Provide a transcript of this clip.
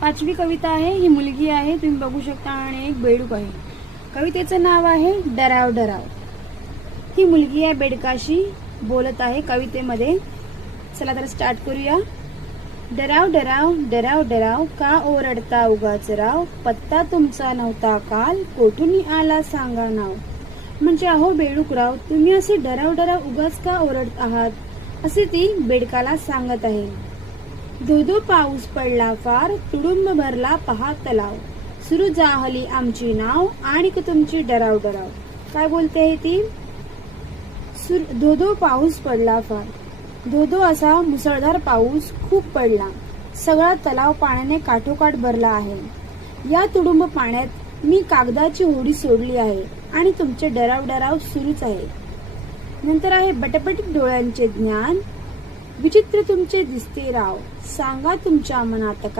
पाचवी कविता आहे. ही मुलगी आहे, तुम्ही बघू शकता, आणि एक बेडूक आहे. कवितेचं नाव आहे डराव डराव. ही मुलगी आहे, बेडकाशी बोलत आहे कवितेमध्ये. चला तर स्टार्ट करूया. डराव डराव डराव डराव, का ओरडता उगाच राव, पत्ता तुमचा नव्हता काल, कोठून आला सांगा नाव. म्हणजे अहो बेडूकराव, तुम्ही असे डराव डराव उगाच का ओरडत आहात, असे ती बेडकाला सांगत आहे. धो धो पाऊस पडला फार, तुडुंब भरला पहा तलाव, सुरू जाहली आमची नाव, आणि तुमची डराव डराव. काय बोलते आहे ती? धो धो पाऊस पडला फार. धो धो असा मुसळधार पाऊस खूप पडला. सगळा तलाव पाण्याने काठोकाठ भरला आहे. या तुडुंब पाण्यात मी कागदाची होडी सोडली आहे, आणि तुमचे डराव डराव सुरूच आहे. नंतर आहे बटबटीत डोळ्यांचे ज्ञान, विचित्र तुमचे दिसते राव, सांगा तुमच्या मनात काय.